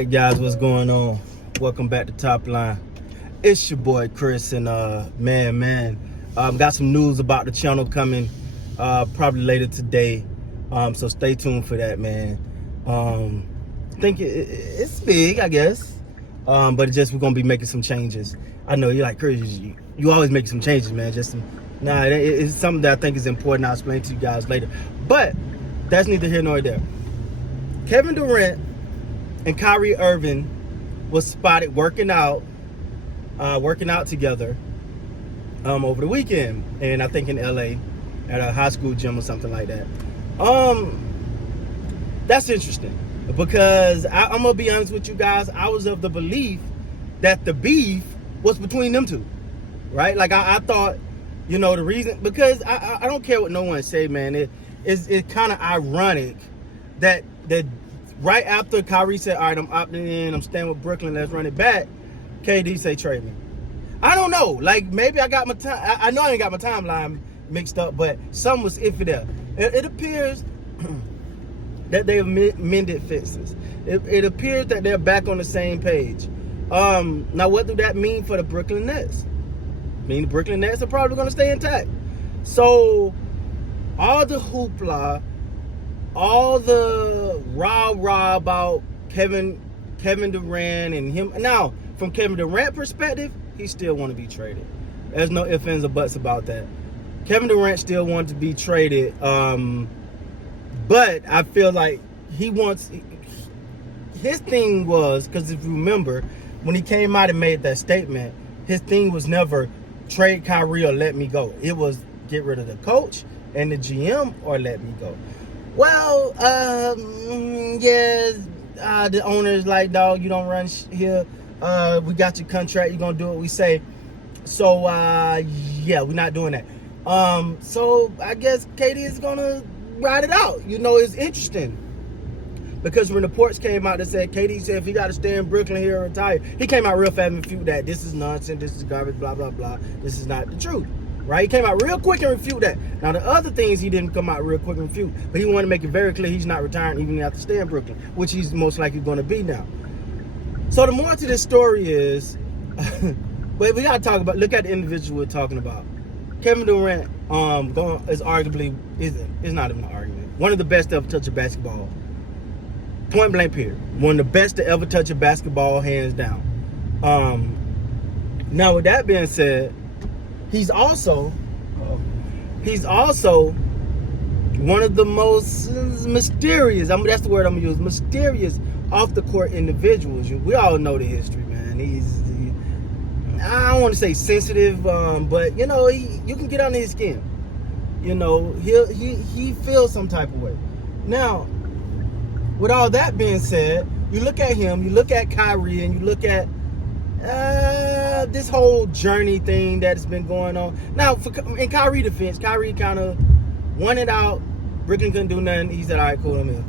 right, guys, what's going on? Welcome back to Top Line. It's your boy Chris, and got some news about the channel coming probably later today. So stay tuned for that, man. I think it's big, I guess. But it's just we're gonna be making some changes. I know you're like, Chris, you always make some changes, man. It's something that I think is important. I'll explain to you guys later. But that's neither here nor there. Kevin Durant and Kyrie Irving was spotted working out together over the weekend, and I think in LA at a high school gym or something like that. That's interesting because I'm gonna be honest with you guys. I was of the belief that the beef was between them two, right? Like I thought, the reason, because I don't care what no one say, man. It's kind of ironic that right after Kyrie said, all right, I'm opting in, I'm staying with Brooklyn, let's run it back, KD say trade me. I don't know. Like, maybe I got my time. I know I ain't got my timeline mixed up, but something was iffy there. It appears that they have mended fences. It appears that they're back on the same page. Now, what do that mean for the Brooklyn Nets? I mean, the Brooklyn Nets are probably going to stay intact. So, all the hoopla, all the rah-rah about Kevin Durant and him. Now, from Kevin Durant perspective, he still want to be traded. There's no ifs, ands, or buts about that. Kevin Durant still wants to be traded. But I feel like his thing was, because if you remember, when he came out and made that statement, his thing was never trade Kyrie or let me go. It was get rid of the coach and the GM or let me go. Well, the owner's like, dog, you don't run here. We got your contract. You're going to do what we say. So, we're not doing that. So I guess KD is going to ride it out. It's interesting. Because when the reports came out that said, KD said if he got to stay in Brooklyn here or retire, he came out real fast and refuted that. This is nonsense. This is garbage, blah, blah, blah. This is not the truth. Right? He came out real quick and refuted that. Now, the other things he didn't come out real quick and refute, but he wanted to make it very clear he's not retiring even after staying in Brooklyn, which he's most likely going to be now. So the more to this story is, but we got to look at the individual we're talking about. Kevin Durant is arguably, is not even an argument, one of the best to ever touch a basketball. Point blank period. One of the best to ever touch a basketball, hands down. Now, with that being said, he's also one of the most mysterious, that's the word I'm going to use, mysterious off-the-court individuals. We all know the history, man. I don't want to say sensitive, but, you can get under his skin. He feels some type of way. Now, with all that being said, you look at him, you look at Kyrie, and you look at this whole journey thing that's been going on. Now, in Kyrie's defense, Kyrie kind of won it out. Brooklyn couldn't do nothing. He said, all right, cool, I'm here.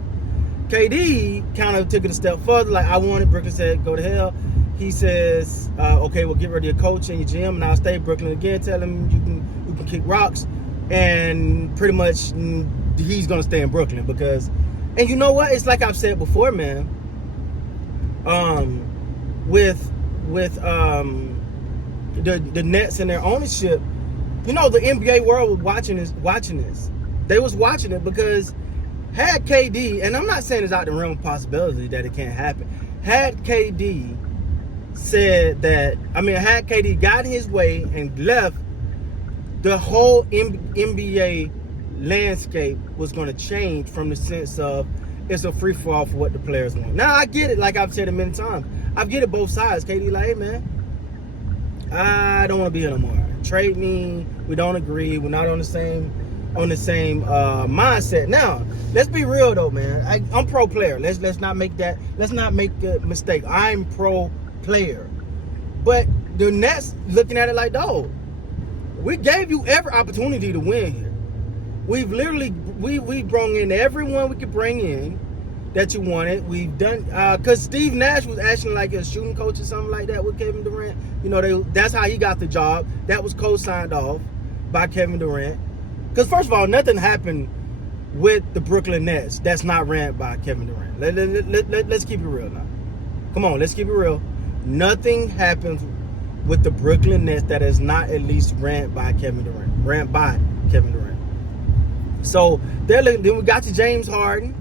KD kind of took it a step further. Like, I want it. Brooklyn said, go to hell. He says, okay, we'll get rid of your coach and your GM, and I'll stay Brooklyn again. Tell him you can kick rocks. And pretty much he's going to stay in Brooklyn because, and you know what? It's like I've said before, man. With the Nets and their ownership, the NBA world was watching this. They was watching it because had KD, and I'm not saying it's out the realm of possibility that it can't happen. Had KD had KD got his way and left, the whole NBA landscape was going to change from the sense of it's a free-for-all for what the players want. Now, I get it, like I've said it many times. I get it both sides. KD like, hey, man, I don't want to be here no more. Trade me. We don't agree. We're not on the same mindset. Now, let's be real though, man. I'm pro player. Let's not make a mistake. I'm pro player. But the Nets looking at it like, dog, we gave you every opportunity to win here. We've literally we brought in everyone we could bring in that you wanted. We've done because Steve Nash was actually like a shooting coach or something like that with Kevin Durant. That's how he got the job. That was co-signed off by Kevin Durant. Because first of all, nothing happened with the Brooklyn Nets that's not ran by Kevin Durant. Let's keep it real now. Come on, let's keep it real. Nothing happens with the Brooklyn Nets that is not at least ran by Kevin Durant. So then we got to James Harden,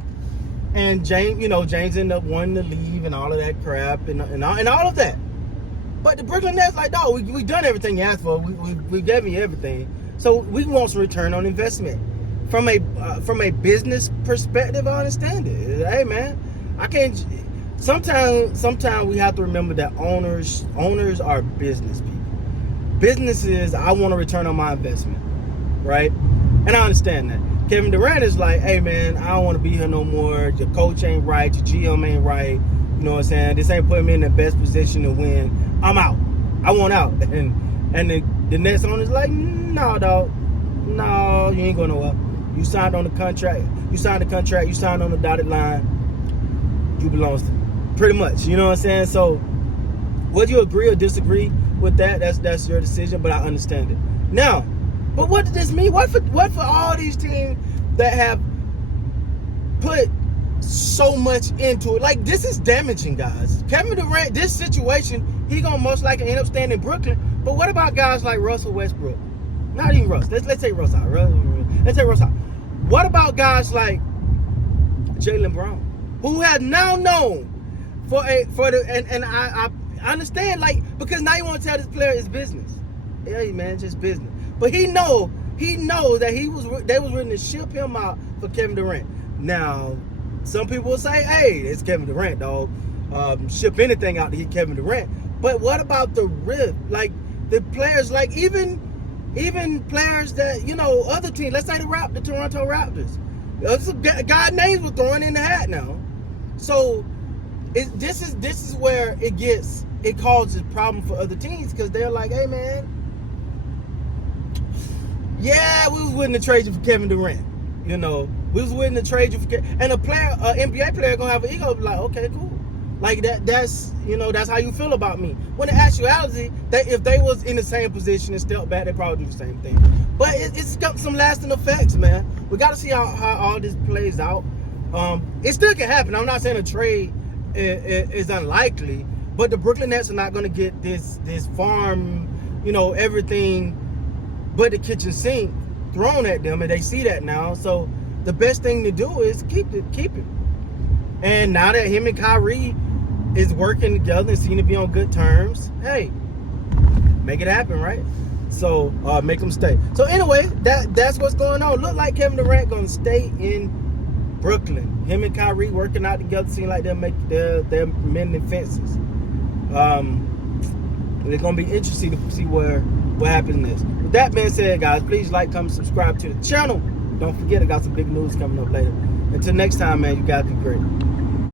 and James ended up wanting to leave and all of that crap and all of that. But the Brooklyn Nets like, dog, we done everything you asked for. We gave you everything. So we want some return on investment. From a business perspective, I understand it. Hey man, I can't. Sometimes we have to remember that owners are business people. Businesses, I want a return on my investment, right? And I understand that. Kevin Durant is like, hey man, I don't want to be here no more. Your coach ain't right. Your GM ain't right. You know what I'm saying? This ain't putting me in the best position to win. I'm out. I want out. And the Nets owner's like, no, dog. No, you ain't going nowhere. You signed on the contract. You signed the contract. You signed on the dotted line. You belong to pretty much. You know what I'm saying? So, whether you agree or disagree with that, that's your decision. But I understand it. Now, but what does this mean? What for all these teams that have put so much into it? Like, this is damaging, guys. Kevin Durant, this situation, he gonna most likely end up staying in Brooklyn. But what about guys like Russell Westbrook? Not even Russ. Let's take Russ out. Let's take Russ out. What about guys like Jaylen Brown, who have now known and I understand, like, because now you want to tell this player it's business. Hey man, just business. But he knows that they was willing to ship him out for Kevin Durant. Now, some people will say, hey, it's Kevin Durant, dog. Ship anything out to get Kevin Durant. But what about the rift? Like the players, like even players that, other teams, let's say the Toronto Raptors. God names were throwing in the hat now. So this is where it causes problem for other teams, because they're like, hey man, yeah, we was willing to trade you for Kevin Durant. We was willing to trade you for Kevin. And NBA player gonna have an ego, be like, okay, cool. Like that's how you feel about me. When in actuality, that if they was in the same position and stepped back, they probably do the same thing. But it's got some lasting effects, man. We got to see how all this plays out. It still can happen. I'm not saying a trade is unlikely, but the Brooklyn Nets are not going to get this farm, everything but the kitchen sink thrown at them, and they see that now. So the best thing to do is keep it. And now that him and Kyrie is working together and seem to be on good terms, hey, make it happen, right? So make them stay. So anyway, that's what's going on. Look like Kevin Durant gonna stay in Brooklyn. Him and Kyrie working out together, seem like they're mending fences. It's gonna be interesting to see what happens next. With that being said, guys, please like, comment, subscribe to the channel. Don't forget, I got some big news coming up later. Until next time, man, you guys be great.